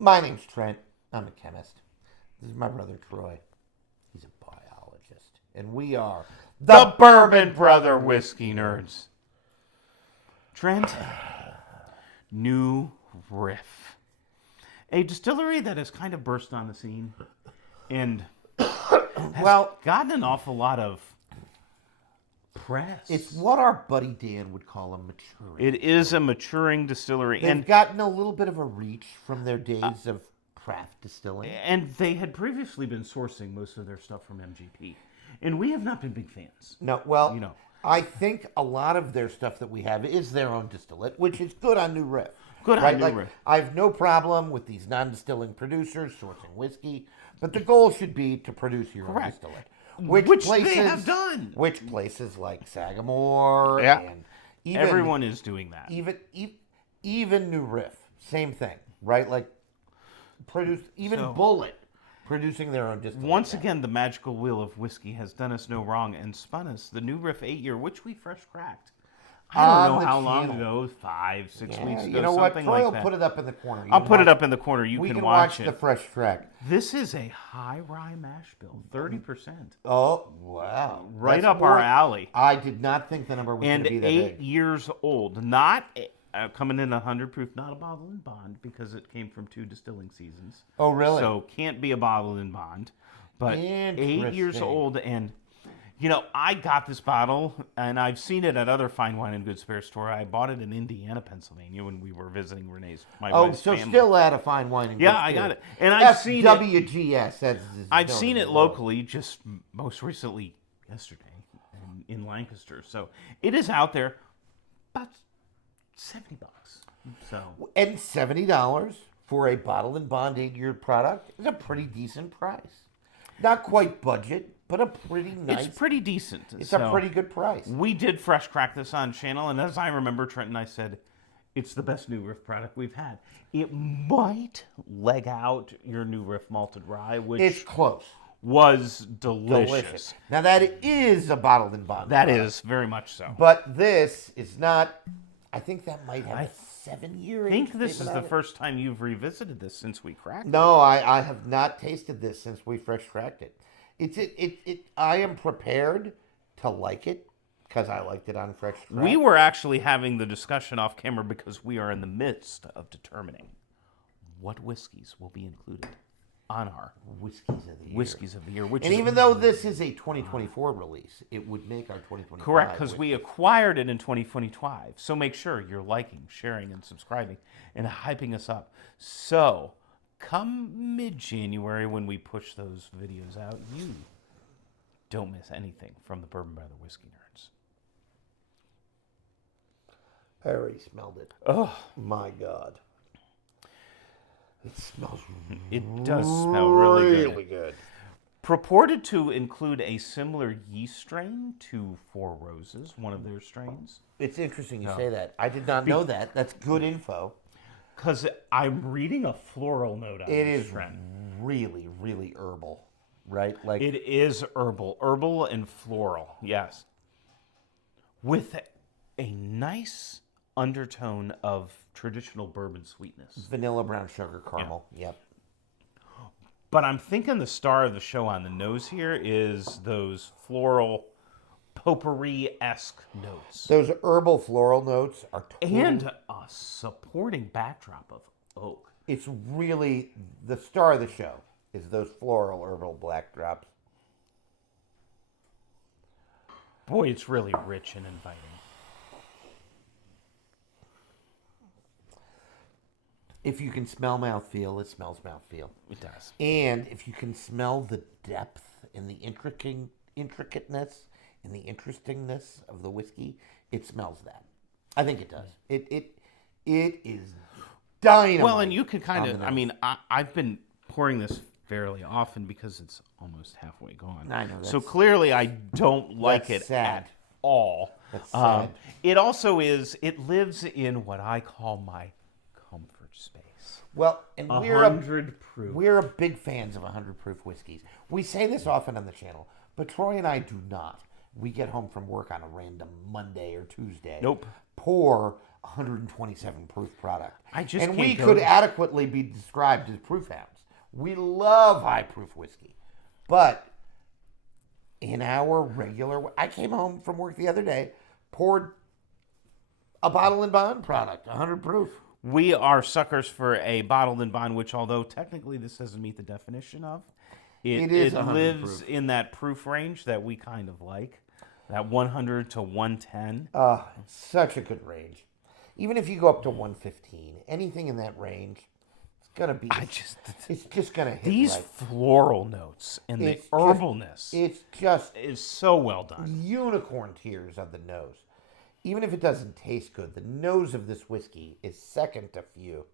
My name's Trent. I'm a chemist. This is my brother Troy. He's a biologist. And we are The Bourbon Brother Whiskey Nerds. Trent, New Riff. A distillery that has kind of burst on the scene and has gotten an awful lot of press. It's what our buddy Dan would call a maturing. It is a maturing distillery. They've gotten a little bit of a reach from their days of craft distilling. And they had previously been sourcing most of their stuff from MGP. And we have not been big fans. No, well, I think a lot of their stuff that we have is their own distillate, which is good on New Riff. Good on New Riff. I have no problem with these non-distilling producers sourcing whiskey, but the goal should be to produce your own distillate. Which they have done. Which places like Sagamore and even... Everyone is doing that. Even New Riff, same thing, right? Like, Bullet, producing their own distillate. Once again, the magical wheel of whiskey has done us no wrong and spun us the New Riff 8-year, which we fresh cracked. I don't know how long ago, 5, 6 weeks ago, you know what? something Troy like will put it up in the corner. I'll put it up in the corner. You we can watch it. The fresh track. This is a high rye mash bill, 30%. Oh, wow. Right up our alley. I did not think the number was going to be that big. And 8 years old. Not coming in 100 proof, not a bottle in bond because it came from 2 distilling seasons. Oh, really? So can't be a bottle in bond. But 8 years old, and I got this bottle, and I've seen it at other fine wine and good spirits store. I bought it in Indiana, Pennsylvania, when we were visiting Renee's, my wife's family. Still at a fine wine and good I got it. And I've seen it. WGS. I've seen it locally, just most recently yesterday in Lancaster. So it is out there, about $70. So and $70 for a bottle and bond 8-year product is a pretty decent price. Not quite budget, but a pretty nice. It's pretty decent. It's a pretty good price. We did fresh crack this on channel, and as I remember, Trent and I said, it's the best New Riff product we've had. It might leg out your New Riff malted rye, which it's close. Was delicious. Now that is a bottled and bond. That is very much so. But this is not. I think that might have a 7-year. I think this is the first time you've revisited this since we cracked it. No, I have not tasted this since we fresh cracked it. I am prepared to like it because I liked it on fresh crack. We were actually having the discussion off camera because we are in the midst of determining what whiskeys will be included on our Whiskeys of the Year. And even though this is a 2024 release, it would make our 2025. Correct, because we acquired it in 2025. So make sure you're liking, sharing, and subscribing, and hyping us up. So come mid-January when we push those videos out, you don't miss anything from the Bourbon Brother Whiskey Nerds. I already smelled it. Oh, my God. It smells It does smell really good. Purported to include a similar yeast strain to Four Roses, one of their strains. It's interesting you say that. I did not know that. That's good info. Because I'm reading a floral note on this strain. It is really, really herbal, right? Like it is herbal and floral, yes, with a nice undertone of traditional bourbon sweetness. Vanilla, brown sugar, caramel. Yeah. Yep. But I'm thinking the star of the show on the nose here is those floral potpourri-esque notes. Those herbal floral notes are totally... And a supporting backdrop of oak. It's really the star of the show is those floral herbal backdrops. Boy, it's really rich and inviting. If you can smell mouthfeel, it smells mouthfeel. It does. And if you can smell the depth and the intricateness and the interestingness of the whiskey, it smells that. I think it does. It is dynamite. Well, and you could kind of, I've been pouring this fairly often because it's almost halfway gone. I know. So clearly I don't like it sad. At all. That's sad. It also it lives in what I call my comfort space. Well, and 100 proof. We're big fans of 100 proof whiskeys. We say this often on the channel, but Troy and I do not. We get home from work on a random Monday or Tuesday. Nope. Pour 127 proof product. I just and can't we go could to- adequately be described as proof hounds. We love high proof whiskey. But in our regular, I came home from work the other day, poured a bottle and bond product, 100 proof. We are suckers for a bottled and bond, which although technically this doesn't meet the definition of, It is 100 lives proof. in that proof range that we kind of like, that 100 to 110. Such a good range. Even if you go up to 115, anything in that range, it's gonna be. It's just gonna hit These right. floral notes and the It's just- herbalness It's just is so well done. unicorn tears on the nose. Even if it doesn't taste good, the nose of this whiskey is second to few.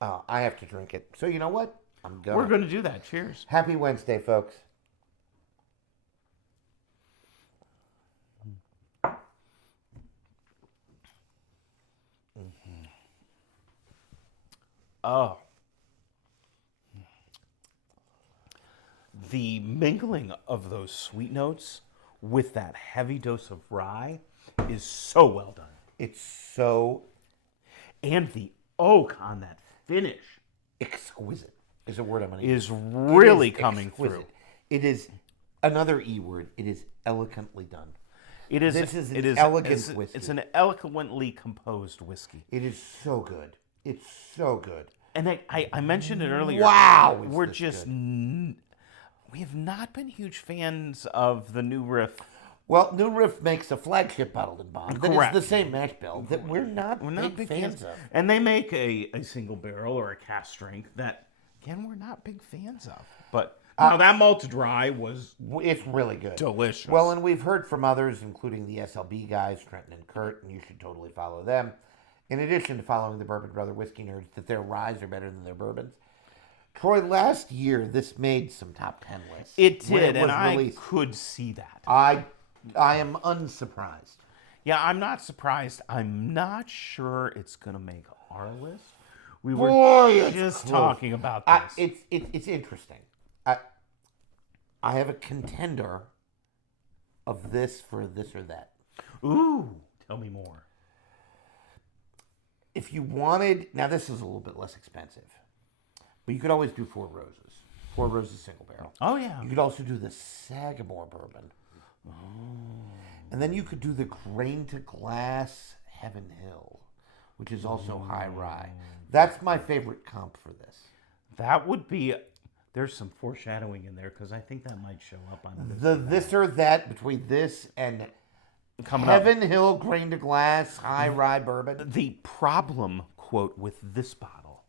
I have to drink it. So you know what? I'm going. We're going to do that. Cheers. Happy Wednesday, folks. Oh. The mingling of those sweet notes with that heavy dose of rye is so well done. It's so And the oak on that finish exquisite. Is a word I'm going to use. is really coming exquisite. through. It is another E word. It is elegantly done. It is. This is an it is elegant it's, whiskey. It's an eloquently composed whiskey. It is so good. It's so good. And I mentioned it earlier. Wow, is we're this just good. we have not been huge fans of the new Riff. Well, New Riff makes a flagship bottled and bond that Correct. is the same mash bill that we're not big fans of. And they make a single barrel or a cask strength that, again, we're not big fans of. But now that malt dry was It's really good. delicious. Well, and we've heard from others, including the SLB guys, Trenton and Kurt, and you should totally follow them. In addition to following the Bourbon Brother Whiskey Nerds, that their ryes are better than their bourbons. Troy, last year this made some top 10 lists. it when did, and was I released. could see that. I am unsurprised. Yeah, I'm not surprised. I'm not sure it's going to make our list. We were Boy, it's just close. talking about this. It's interesting. I have a contender of this for this or that. Ooh, tell me more. If you wanted, now this is a little bit less expensive, but you could always do Four Roses. Four Roses single barrel. Oh, yeah. You could also do the Sagamore bourbon. And then you could do the grain to glass Heaven Hill, which is also high rye. That's my favorite comp for this. That would be. There's some foreshadowing in there because I think that might show up on this. The this or that between this and Coming up. Heaven Hill grain to glass high rye bourbon. The problem, quote, with this bottle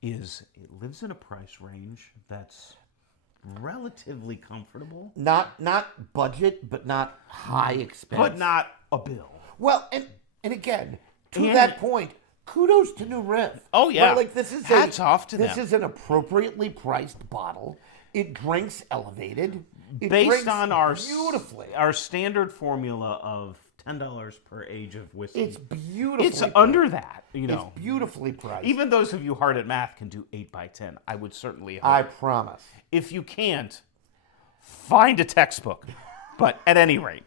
is it lives in a price range that's relatively comfortable, Not budget, but not high expense. but not a bill. Well, and again, to And- that point, kudos to New Riff. Oh, yeah. Right? Like this is Hats off to this them. is an appropriately priced bottle. It drinks elevated. It Based drinks on our beautifully. our standard formula of $10 per age of whiskey, It's beautifully. it's priced. under that. You know, It's beautifully priced. even those of you hard at math can do 8 by 10. I would certainly hope. I promise. If you can't, find a textbook. But at any rate,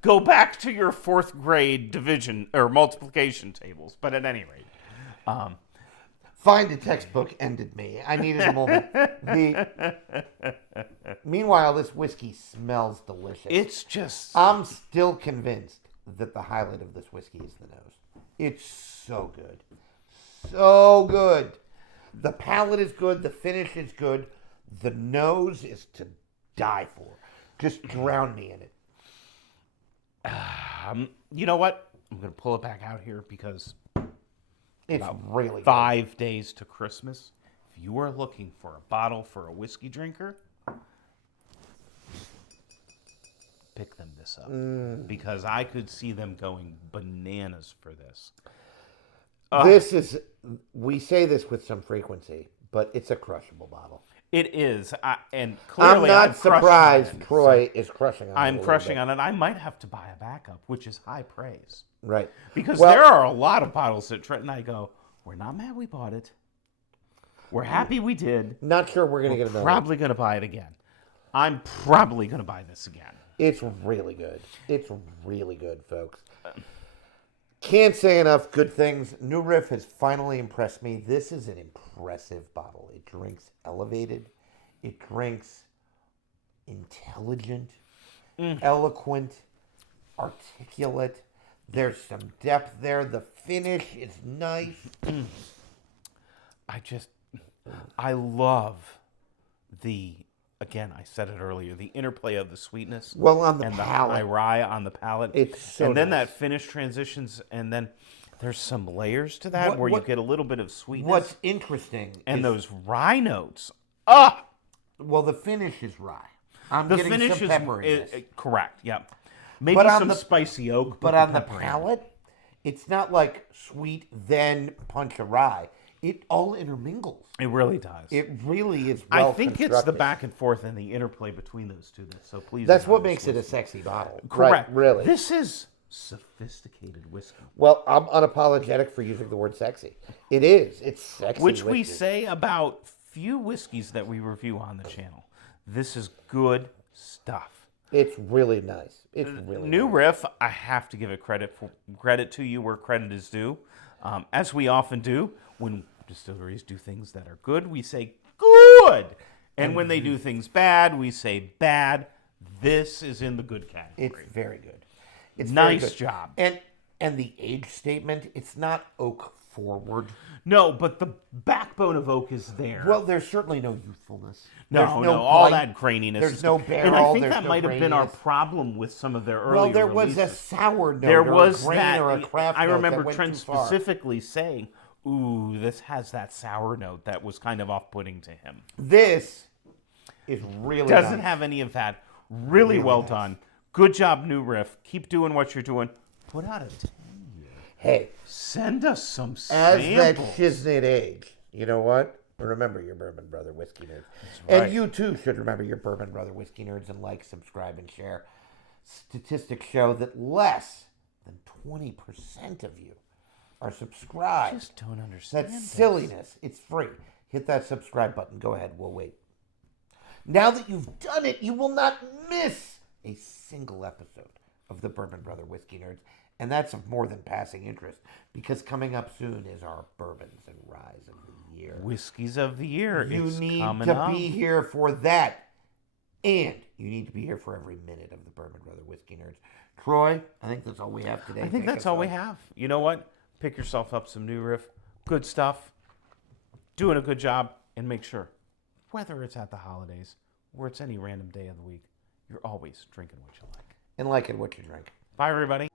go back to your 4th grade division or multiplication tables. But at any rate, Find a textbook ended me. I needed a moment. Meanwhile, this whiskey smells delicious. it's just I'm still convinced that the highlight of this whiskey is the nose. It's so good. So good. The palate is good. The finish is good. The nose is to die for. Just drown me in it. you know what? I'm gonna pull it back out here because It's really good. 5 days to Christmas. If you are looking for a bottle for a whiskey drinker, pick them this up because I could see them going bananas for this. This is, we say this with some frequency, but it's a crushable bottle. It is, and I'm clearly not crushed on surprised it. Troy is crushing on it. I'm crushing on it. I might have to buy a backup, which is high praise. Right. Because Well- there are a lot of bottles that Trent and I go, we're not mad we bought it. We're happy we did. Not sure we're going to get another. Probably going to buy it again. I'm probably going to buy this again. It's really good. It's really good, folks. Can't say enough good things. New Riff has finally impressed me. This is an impressive bottle. It drinks elevated. It drinks intelligent, eloquent, articulate. There's some depth there. The finish is nice. I love again, I said it earlier, the interplay of the sweetness. Well, on the and palate. the high rye on the palate. It's so and then nice. that finish transitions, and then there's some layers to that where you get a little bit of sweetness. What's interesting and is, those rye notes. well, the finish is rye. I'm The getting finish some pepper in this. correct, yep. Maybe But on some the- spicy oak. But with on the pepper in it. palate, it's not like sweet, then punch of rye. It all intermingles. It really does. It really is I well think it's the constructed. back and forth and the interplay between those two. So please. That's what makes it a sexy bottle. correct. Right, really. This is sophisticated whiskey, Well, I'm unapologetic for using the word sexy. It is. It's sexy. which we whiskey. say about few whiskeys that we review on the channel. This is good stuff. It's really nice. It's really New nice. Riff, I have to give it credit to you where credit is due, as we often do when distilleries do things that are good. We say good, and when they do things bad, we say bad. This is in the good category. It's very good. It's Nice very good. job. And the age statement, it's not oak forward. No, but the backbone of oak is there. Well, there's certainly no youthfulness. no, There's all bite. that graininess. There's is no good. barrel. And I think there's that no might have been our graininess. problem with some of their earlier Well, there was a releases. sour note. There or was a grain that. or a craft I note remember that went Trent too far. specifically saying, "Ooh, this has that sour note that was kind of off-putting to him." This is really Doesn't nice. have any of that. Really well done. Good job, New Riff. Keep doing what you're doing. Put out a 10-year. Hey, Send us some as that samples. shiznit age, you know what? Remember your Bourbon Brother Whiskey Nerds. right. And you too should remember your Bourbon Brother Whiskey Nerds and like, subscribe, and share. Statistics show that less than 20% of you are subscribed. Just don't understand. That's this. silliness. It's free. Hit that subscribe button. Go ahead. We'll wait. Now that you've done it, you will not miss a single episode of the Bourbon Brother Whiskey Nerds. And that's of more than passing interest, because coming up soon is our Bourbons and Ryes of the Year. Whiskeys of the year. You It's need coming to up. be here for that. And you need to be here for every minute of the Bourbon Brother Whiskey Nerds. Troy, I think that's all we have today. I think Take that's us all we home. have. You know what? Pick yourself up some New Riff. Good stuff. Doing a good job. And make sure, whether it's at the holidays or it's any random day of the week, you're always drinking what you like. And liking what you drink. Bye, everybody.